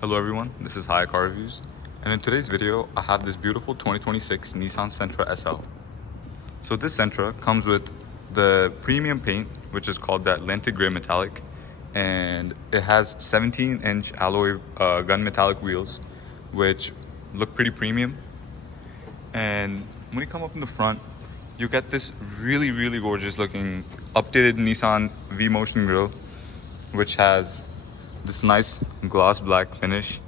Hello everyone, this is High Car Reviews, and in today's video I have this beautiful 2026 Nissan Sentra SL. So this Sentra comes with the premium paint, which is called the Atlantic Grey Metallic, and it has 17-inch alloy gun metallic wheels, which look pretty premium. And when you come up in the front, you get this really gorgeous looking updated Nissan V-Motion grille, which has this nice gloss black finish,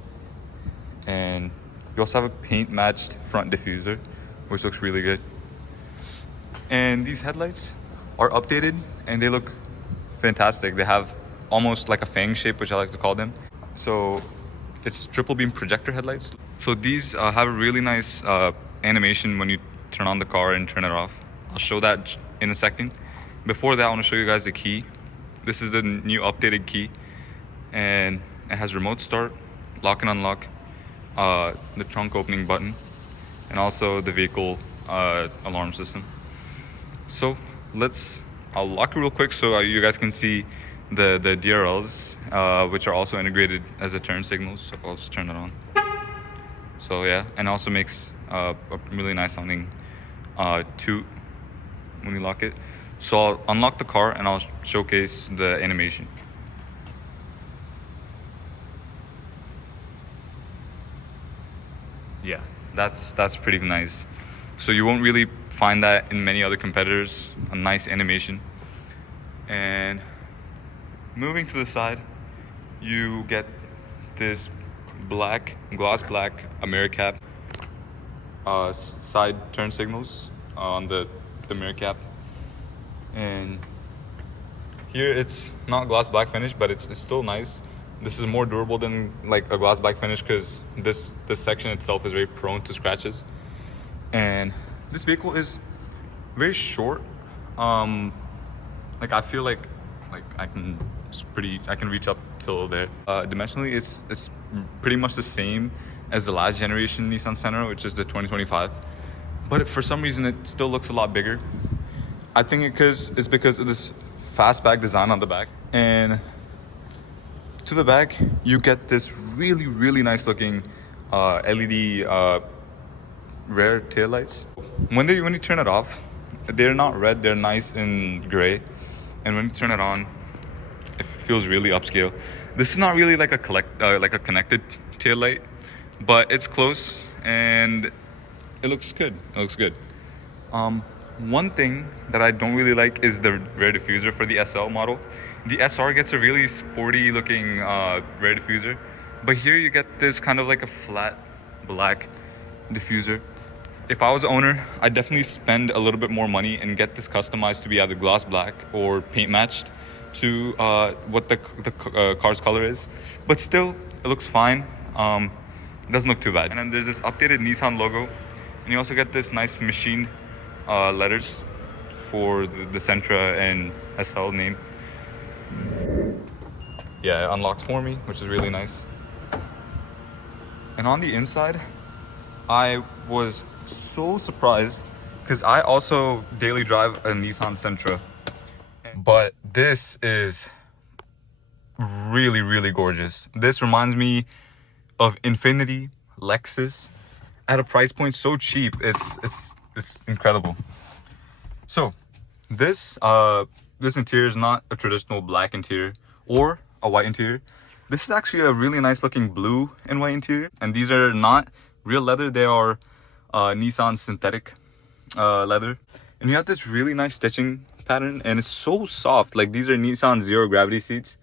and you also have a paint matched front diffuser, which looks really good. And these headlights are updated and they look fantastic. They have almost like a fang shape, which I like to call them. So it's triple beam projector headlights. So these have a really nice animation when you turn on the car and turn it off. I'll show that in a second. Before that, I want to show you guys the key. This is the new updated key, and it has remote start, lock and unlock, the trunk opening button, and also the vehicle alarm system. So I'll lock it real quick so you guys can see the DRLs, which are also integrated as the turn signals. So I'll just turn it on. So yeah, and it also makes a really nice sounding toot when you lock it. So I'll unlock the car and I'll showcase the animation. Yeah, that's pretty nice. So you won't really find that in many other competitors, a nice animation. And moving to the side, you get this gloss black AmeriCap side turn signals on the mirror cap. And here it's not gloss black finish, but it's still nice. This is more durable than like a gloss black finish because this section itself is very prone to scratches. And this vehicle is very short. Like I feel like I can reach up till there. Dimensionally, it's pretty much the same as the last generation Nissan Sentra, which is the 2025. But for some reason, it still looks a lot bigger. I think it's because of this fastback design on the back. And to the back, you get this really nice looking LED rear taillights. When you turn it off, they're not red, they're nice and gray. And when you turn it on, it feels really upscale. This is not really like a connected taillight, but it's close and it looks good. One thing that I don't really like is the rear diffuser for the SL model. The SR gets a really sporty looking rear diffuser, but here you get this kind of like a flat black diffuser. If I was the owner, I'd definitely spend a little bit more money and get this customized to be either gloss black or paint matched to what the car's color is. But still, it looks fine. It doesn't look too bad. And then there's this updated Nissan logo, and you also get this nice machined letters for the Sentra and SL name. Yeah, it unlocks for me, which is really nice. And on the inside, I was so surprised because I also daily drive a Nissan Sentra, but this is really gorgeous. This reminds me of Infiniti Lexus at a price point so cheap. It's incredible. So this interior is not a traditional black interior or a white interior. This is actually a really nice looking blue and white interior, and these are not real leather. They are Nissan synthetic leather, and you have this really nice stitching pattern, and it's so soft. Like, these are Nissan zero gravity seats.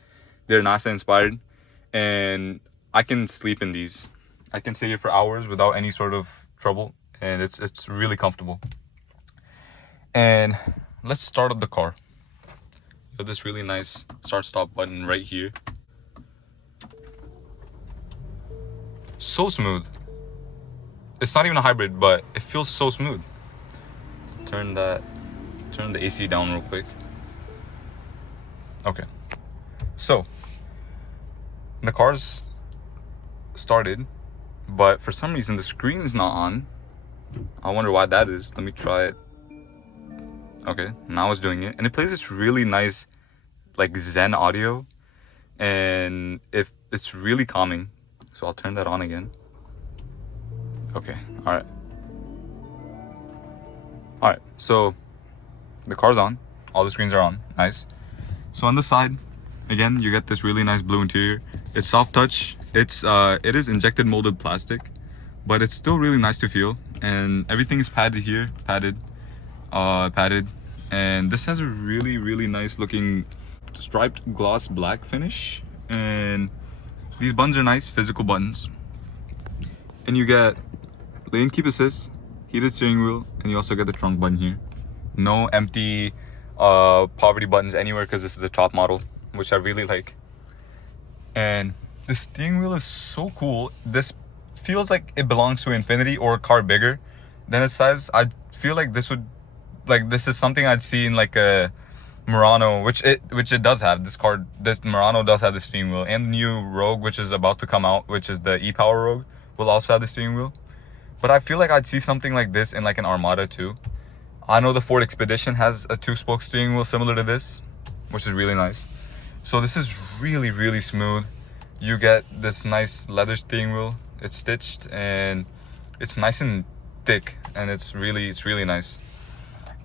They're NASA inspired, and I can sleep in these. I can stay here for hours without any sort of trouble, and it's really comfortable. And let's start up the car. You have this really nice start stop button right here. So smooth. It's not even a hybrid, but it feels so smooth. Turn the AC down real quick. Okay. So the car's started, but for some reason the screen's not on. I wonder why that is. Let me try it. Okay, now it's doing it, and it plays this really nice like Zen audio, and it's really calming. So I'll turn that on again. Okay, all right, so the car's on, all the screens are on, nice. So on the side, again, you get this really nice blue interior. It's soft touch. It is injected molded plastic, but it's still really nice to feel. And everything is padded here, padded. And this has a really nice looking striped gloss black finish. And these buttons are nice, physical buttons. And you get lane keep assist, heated steering wheel, and you also get the trunk button here. No empty poverty buttons anywhere because this is the top model, which I really like. And the steering wheel is so cool. This feels like it belongs to Infiniti or a car bigger than its size. I feel like this is something I'd see in like a Murano, which it does have. This Murano does have the steering wheel, and the new Rogue, which is about to come out, which is the e-Power Rogue, will also have the steering wheel. But I feel like I'd see something like this in like an Armada too. I know the Ford Expedition has a 2-spoke steering wheel similar to this, which is really nice. So this is really smooth. You get this nice leather steering wheel. It's stitched and it's nice and thick, and it's really nice.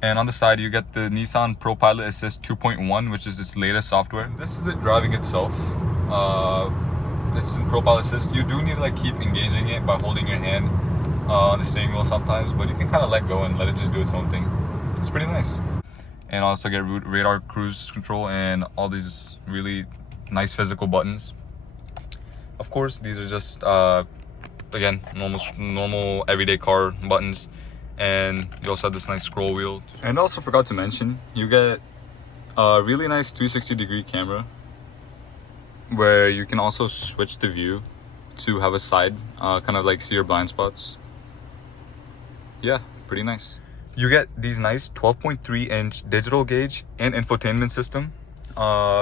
And on the side, you get the Nissan ProPilot Assist 2.1, which is its latest software. This is it driving itself. It's in ProPilot Assist. You do need to like keep engaging it by holding your hand on the steering wheel sometimes, but you can kind of let go and let it just do its own thing. It's pretty nice. And also get radar cruise control and all these really nice physical buttons. Of course, these are just again normal everyday car buttons. And you also have this nice scroll wheel. And also forgot to mention, you get a really nice 360-degree camera where you can also switch the view to have a side, kind of like see your blind spots. Yeah, pretty nice. You get these nice 12.3-inch digital gauge and infotainment system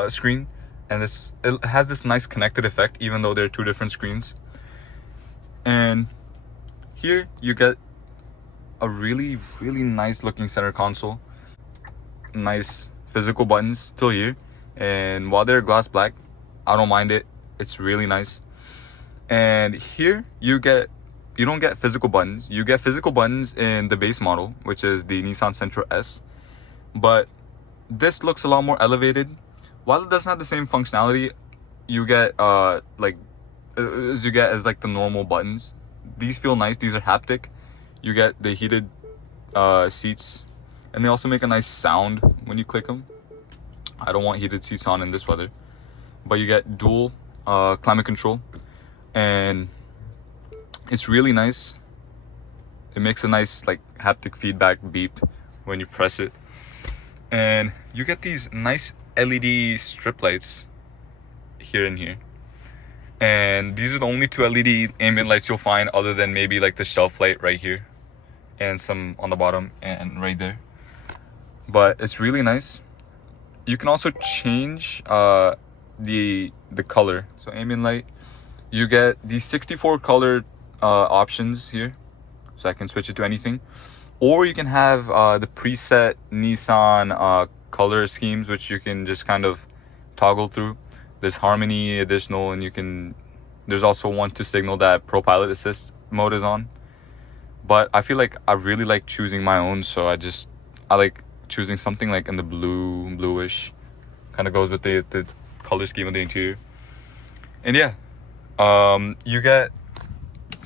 screen, and it has this nice connected effect even though they're two different screens. And here you get a really nice looking center console. Nice physical buttons still here, and while they're gloss black, I don't mind it. It's really nice. And here you don't get physical buttons. You get physical buttons in the base model, which is the Nissan Sentra S, but this looks a lot more elevated. While it doesn't have the same functionality you get as the normal buttons, these feel nice. These are haptic. You get the heated seats, and they also make a nice sound when you click them. I don't want heated seats on in this weather, but you get dual climate control, and it's really nice. It makes a nice like haptic feedback beep when you press it. And you get these nice LED strip lights here and here. And these are the only two LED ambient lights you'll find, other than maybe like the shelf light right here and some on the bottom and right there. But it's really nice. You can also change the color. So ambient light, you get these 64 color options here, so I can switch it to anything. Or you can have the preset Nissan color schemes, which you can just kind of toggle through. There's Harmony, additional, and there's also one to signal that ProPilot Assist mode is on. But I feel like I really like choosing my own, so I like choosing something like in the bluish, kind of goes with the color scheme of the interior. And yeah, you get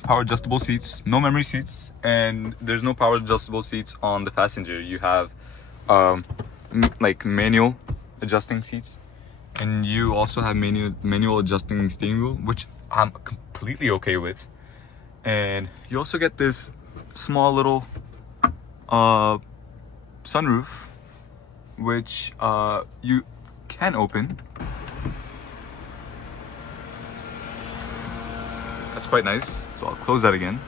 power adjustable seats, no memory seats, and there's no power adjustable seats on the passenger. You have like manual adjusting seats, and you also have manual adjusting steering wheel, which I'm completely okay with. And you also get this small little sunroof, which you can open. That's quite nice. So I'll close that again.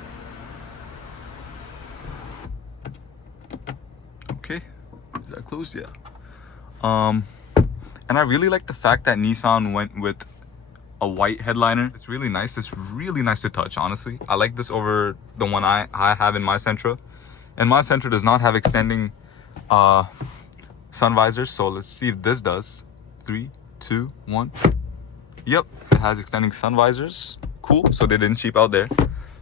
Okay, is that closed? Yeah. And I really like the fact that Nissan went with a white headliner. It's really nice. It's really nice to touch, honestly. I like this over the one I have in my Sentra. And my Sentra does not have extending sun visors. So let's see if this does. 3, 2, 1. Yep, it has extending sun visors. cool, so they didn't cheap out there.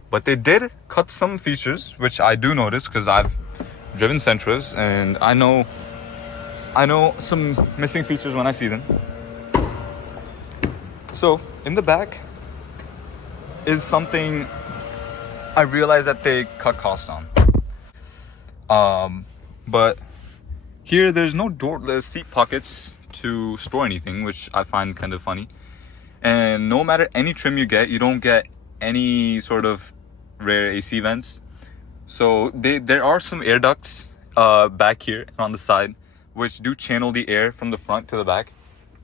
But they did cut some features, which I do notice because I've driven Sentras and I know some missing features when I see them. So in the back is something I realized that they cut costs on. But here there's no door, there's seat pockets to store anything, which I find kind of funny. And no matter any trim you get, you don't get any sort of rear AC vents. So there are some air ducts back here and on the side, which do channel the air from the front to the back.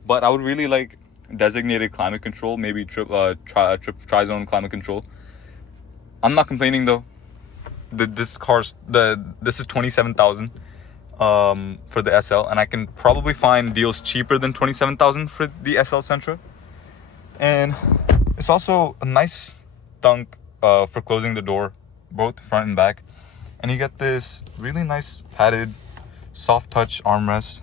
But I would really like designated climate control, maybe tri-zone climate control. I'm not complaining though. This is 27,000 for the SL, and I can probably find deals cheaper than 27,000 for the SL Sentra. And it's also a nice dunk for closing the door, both front and back. And you get this really nice padded soft touch armrest.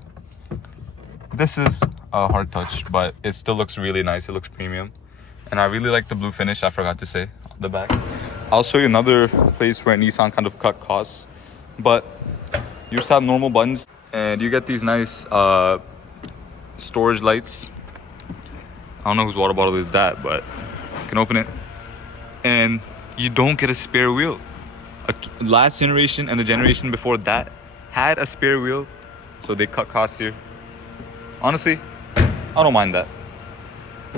This is a hard touch, but it still looks really nice. It looks premium, and I really like the blue finish. I forgot to say on the back. I'll show you another place where Nissan kind of cut costs, but you just have normal buttons and you get these nice storage lights. I don't know whose water bottle is that, but you can open it and you don't get a spare wheel. Last generation and the generation before that had a spare wheel, so they cut costs here. Honestly, I don't mind that.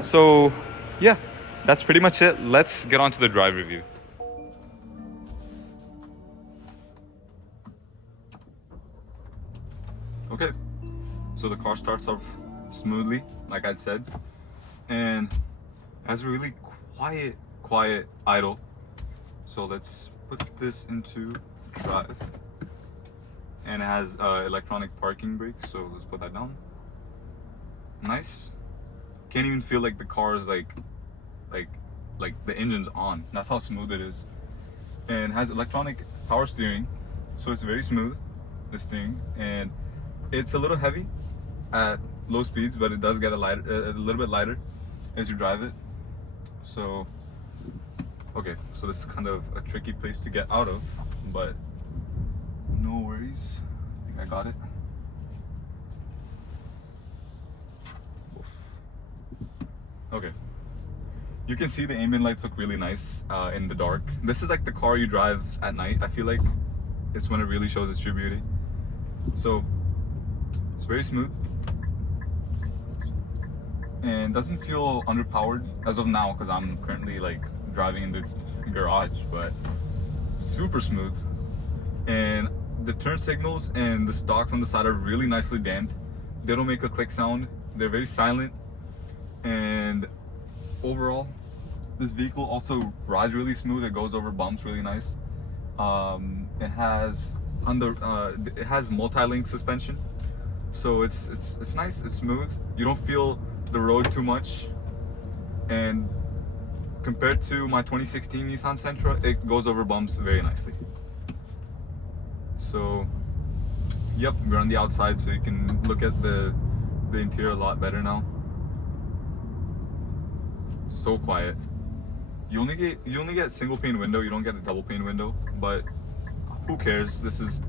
So yeah, that's pretty much it. Let's get on to the drive review. Okay, so the car starts off smoothly, like I'd said, and has a really quiet idle. So let's put this into drive, and it has electronic parking brake. So let's put that down. Nice. Can't even feel like the car is like the engine's on. That's how smooth it is. And has electronic power steering, so it's very smooth, the steering, and it's a little heavy at low speeds, but it does get a little bit lighter as you drive it. So okay, so this is kind of a tricky place to get out of, but no worries. I think I got it. Okay, you can see the ambient lights look really nice in the dark. This is like the car you drive at night. I feel like it's when it really shows its true beauty. So it's very smooth and doesn't feel underpowered as of now because I'm currently like driving in this garage, but super smooth. And the turn signals and the stalks on the side are really nicely damped. They don't make a click sound. They're very silent. And overall, this vehicle also rides really smooth. It goes over bumps really nice. It has multi-link suspension, so it's nice. It's smooth. You don't feel the road too much. And compared to my 2016 Nissan Sentra, it goes over bumps very nicely. So yep, we're on the outside, so you can look at the interior a lot better now. So quiet. You only get single pane window, you don't get a double pane window, but who cares? This is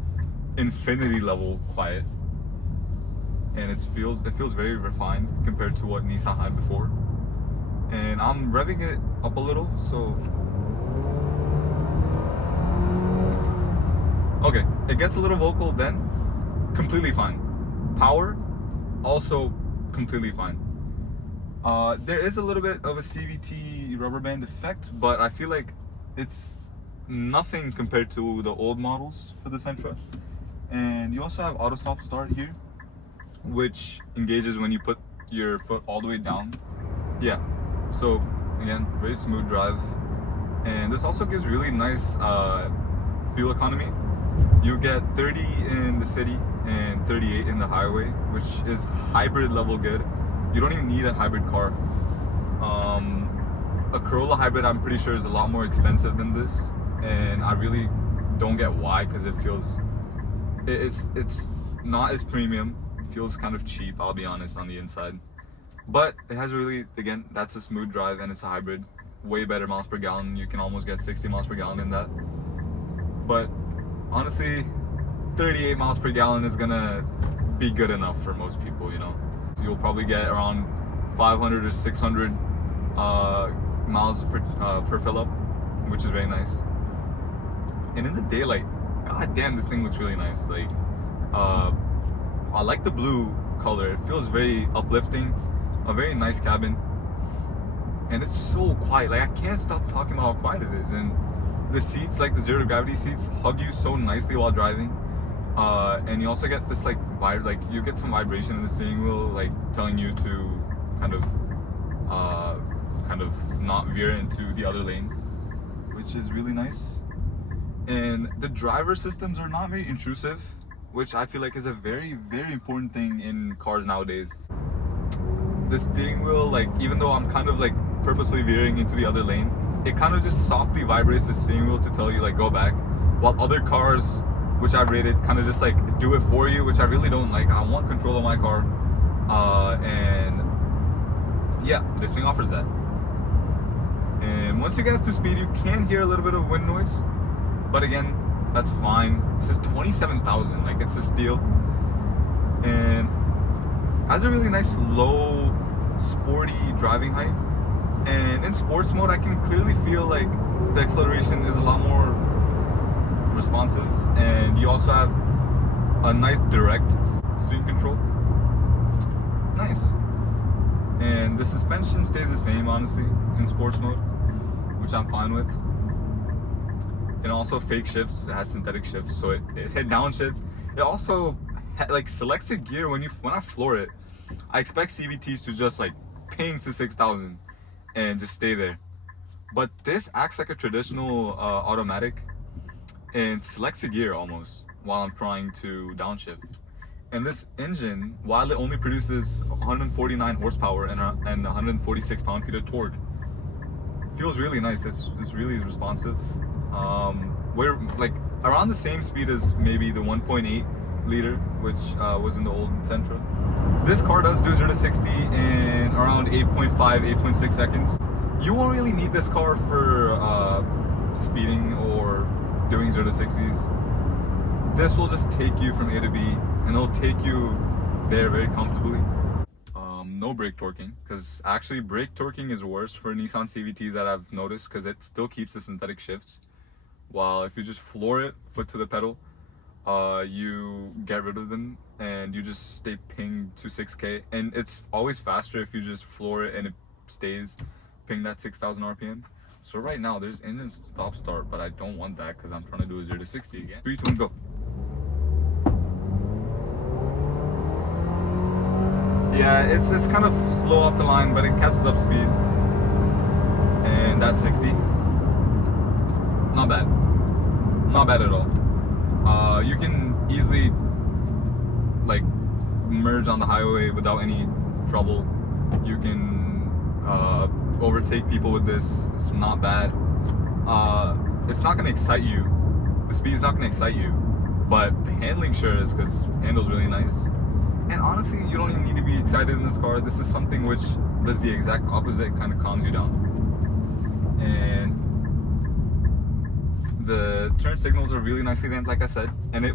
infinity level quiet, and it feels very refined compared to what Nissan had before. And I'm revving it up a little, so okay, it gets a little vocal, then completely fine. Power, also completely fine. There is a little bit of a CVT rubber band effect, but I feel like it's nothing compared to the old models for the Sentra. And you also have auto stop start here, which engages when you put your foot all the way down. Yeah, so again, very smooth drive. And this also gives really nice fuel economy. You get 30 in the city and 38 in the highway, which is hybrid level good. You don't even need a hybrid car. A Corolla hybrid, I'm pretty sure, is a lot more expensive than this, and I really don't get why, because it feels it's not as premium. It feels kind of cheap, I'll be honest, on the inside. But it has really, again, that's a smooth drive and it's a hybrid. way better miles per gallon. You can almost get 60 miles per gallon in that. But honestly, 38 miles per gallon is gonna be good enough for most people, you know. So you'll probably get around 500 or 600 miles per fill up, which is very nice. And in the daylight, god damn, this thing looks really nice. Like, I like the blue color. It feels very uplifting. A very nice cabin, and it's so quiet. Like, I can't stop talking about how quiet it is. And the seats, like the zero gravity seats, hug you so nicely while driving. And you also get this like you get some vibration in the steering wheel, like telling you to kind of not veer into the other lane, which is really nice. And the driver systems are not very intrusive, which I feel like is a very, very important thing in cars nowadays. The steering wheel, like, even though I'm kind of like purposely veering into the other lane, it kind of just softly vibrates the steering wheel to tell you like go back, while other cars which I've rated kind of just like do it for you, which I really don't like. I want control of my car, and yeah, this thing offers that. And once you get up to speed, you can hear a little bit of wind noise, but again, that's fine. This is 27,000, like, it's a steal. And has a really nice low sporty driving height, and in sports mode I can clearly feel like the acceleration is a lot more responsive, and you also have a nice direct steering control. Nice. And the suspension stays the same, honestly, in sports mode, which I'm fine with. It also fake shifts. It has synthetic shifts, so it downshifts. It also like selects a gear when I floor it. I expect CVTs to just like ping to 6,000 and just stay there, but this acts like a traditional automatic and selects a gear almost while I'm trying to downshift. And this engine, while it only produces 149 horsepower and 146 pound-feet of torque, feels really nice. It's really responsive. We're like around the same speed as maybe the 1.8 liter, which was in the old Sentra. This car does do 0 to 60 in around 8.5, 8.6 seconds. You won't really need this car for speeding or doing 0 to 60s. This will just take you from A to B, and it'll take you there very comfortably. No brake torquing, because actually brake torquing is worse for Nissan CVTs that I've noticed, because it still keeps the synthetic shifts. While if you just floor it, foot to the pedal, you get rid of them and you just stay pinged to 6K. And it's always faster if you just floor it and it stays pinged at 6,000 RPM. So right now there's engine stop start, but I don't want that because I'm trying to do a 0 to 60 again. 3, 2, 1, go. Yeah, it's kind of slow off the line, but it catches up speed. And that's 60. Not bad. Not bad at all. You can easily like merge on the highway without any trouble. You can overtake people with this. It's not bad. It's not gonna excite you. The speed's not gonna excite you, but the handling sure is, because it handles really nice. And honestly, you don't even need to be excited in this car. This is something which does the exact opposite. It kind of calms you down. And the turn signals are really nicely named, like I said. And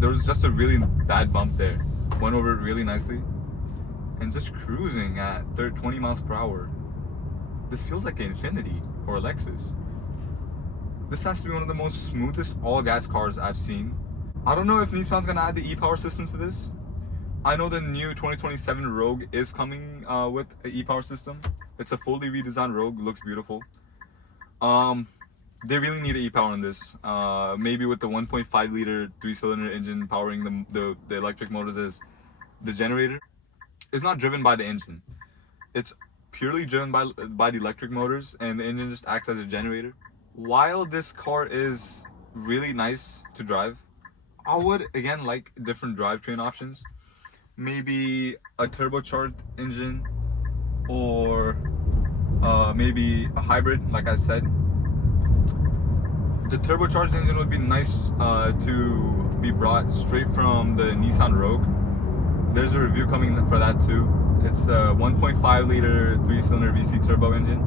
there was just a really bad bump there. Went over it really nicely. And just cruising at 20 miles per hour. This feels like an Infiniti or a Lexus. This has to be one of the most smoothest all-gas cars I've seen. I don't know if Nissan's gonna add the e-power system to this. I know the new 2027 Rogue is coming with an e-power system. It's a fully redesigned Rogue, looks beautiful. They really need an e-power in this. Maybe with the 1.5 liter 3-cylinder engine powering the electric motors as the generator. It's not driven by the engine. It's purely driven by the electric motors, and the engine just acts as a generator. While this car is really nice to drive, I would again like different drivetrain options. Maybe a turbocharged engine, or maybe a hybrid, like I said. The turbocharged engine would be nice to be brought straight from the Nissan Rogue. There's a review coming for that too. It's a 1.5 liter 3-cylinder VC turbo engine.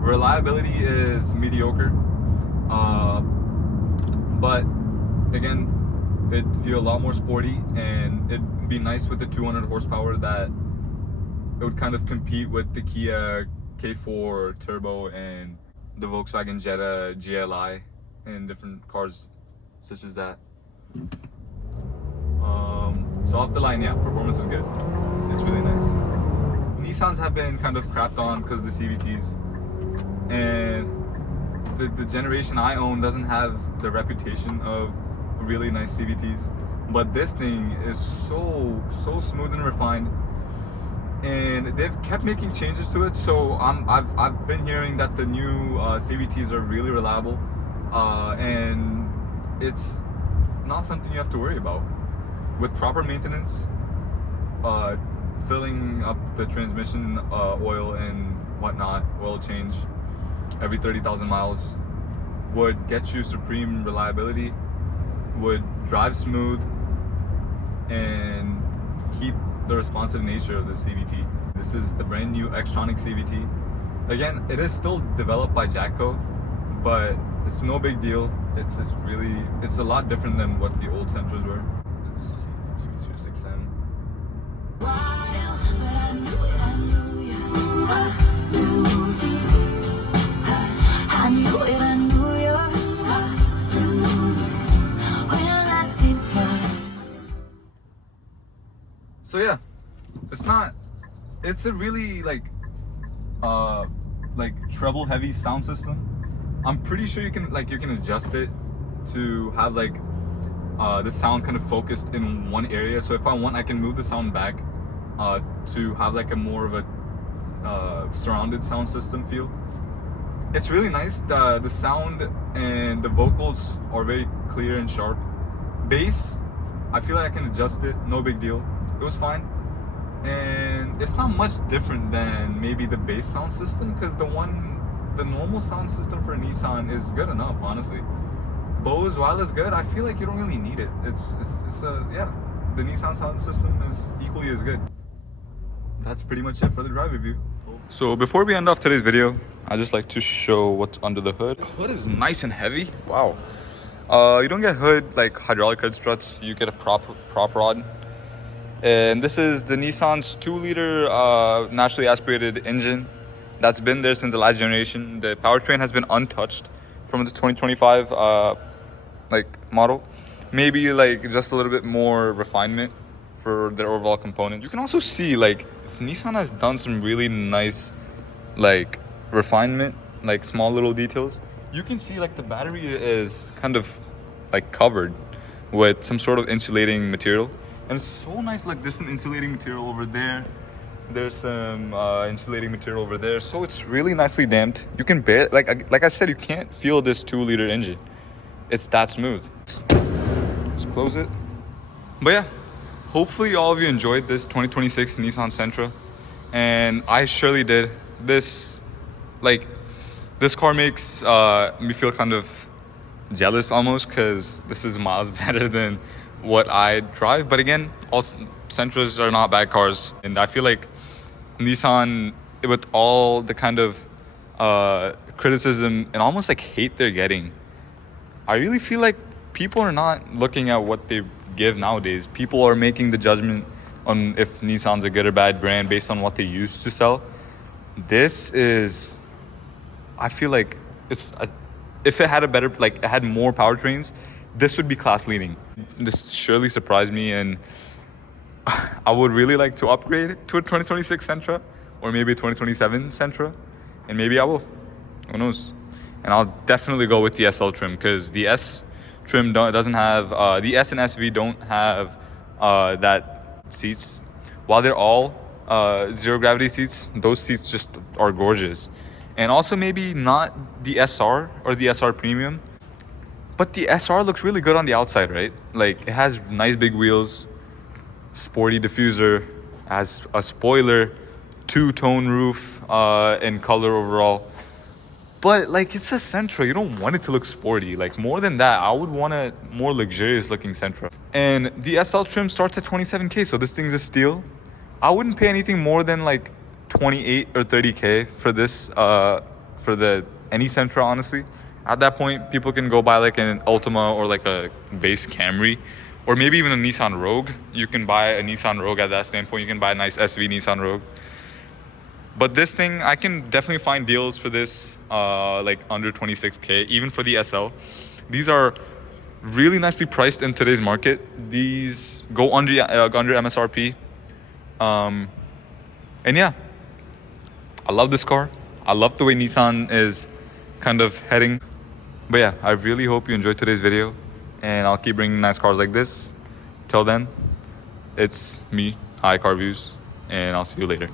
Reliability is mediocre, but again, it'd feel a lot more sporty, and it'd be nice with the 200 horsepower that it would kind of compete with the Kia K4 Turbo and the Volkswagen Jetta GLI and different cars such as that. So off the line, yeah, performance is good. It's really nice. Nissans have been kind of crapped on because of the CVTs, and the generation I own doesn't have the reputation of really nice CVTs, but this thing is so smooth and refined, and they've kept making changes to it. So I've been hearing that the new CVTs are really reliable, and it's not something you have to worry about. With proper maintenance, filling up the transmission oil and whatnot, oil change every 30,000 miles would get you supreme reliability, would drive smooth, and keep the responsive nature of the CVT. This is the brand new Xtronic CVT. Again, it is still developed by Jatco, but it's no big deal. It's a lot different than what the old Sentras were. Let's see, maybe 06M. So yeah, it's a really like treble heavy sound system. I'm pretty sure you can adjust it to have like the sound kind of focused in one area. So if I want, I can move the sound back to have like a more of a surrounded sound system feel. It's really nice. The sound and the vocals are very clear and sharp. Bass, I feel like I can adjust it, no big deal. It was fine, and it's not much different than maybe the bass sound system, because the normal sound system for Nissan is good enough, honestly. Bose, while it's good, I feel like you don't really need it. The Nissan sound system is equally as good. That's pretty much it for the drive review. So before we end off today's video, I just like to show what's under the hood. The hood is nice and heavy. Wow. You don't get hood like hydraulic hood struts. You get a prop rod. And this is the Nissan's 2-liter naturally aspirated engine that's been there since the last generation. The powertrain has been untouched from the 2025 model. Maybe like just a little bit more refinement for their overall components. You can also see like Nissan has done some really nice like refinement, like small little details. You can see like the battery is kind of like covered with some sort of insulating material. And it's so nice. Like there's some insulating material over there. There's some insulating material over there. So it's really nicely damped. You can bear, like I said, you can't feel this 2-liter engine. It's that smooth. Let's close it. But yeah, hopefully all of you enjoyed this 2026 Nissan Sentra. And I surely did. This car makes me feel kind of jealous almost, because this is miles better than what I drive. But again, all Sentras are not bad cars, and I feel like Nissan, with all the kind of criticism and almost like hate they're getting, I really feel like people are not looking at what they give nowadays. People are making the judgment on if Nissan's a good or bad brand based on what they used to sell. This is, I feel like if it had it had more powertrains, this would be class leading. This surely surprised me, and I would really like to upgrade it to a 2026 Sentra, or maybe a 2027 Sentra, and maybe I will. Who knows? And I'll definitely go with the SL trim, because the S trim doesn't have the S and SV don't have that seats. While they're all zero gravity seats, those seats just are gorgeous. And also maybe not the SR or the SR Premium, but the SR looks really good on the outside, right? Like it has nice big wheels, sporty diffuser, has a spoiler, 2-tone roof, and color overall. But like it's a Sentra, you don't want it to look sporty. Like more than that, I would want a more luxurious looking Sentra. And the SL trim starts at 27K, so this thing's a steal. I wouldn't pay anything more than like 28 or 30K for this for the any Sentra, honestly. At that point, people can go buy like an Ultima or like a base Camry, or maybe even a Nissan Rogue. You can buy a Nissan Rogue at that standpoint. You can buy a nice SV Nissan Rogue. But this thing, I can definitely find deals for this, like under 26K, even for the SL. These are really nicely priced in today's market. These go under MSRP. And yeah, I love this car. I love the way Nissan is kind of heading. But yeah, I really hope you enjoyed today's video, and I'll keep bringing nice cars like this. Till then, it's me, High Car Views, and I'll see you later.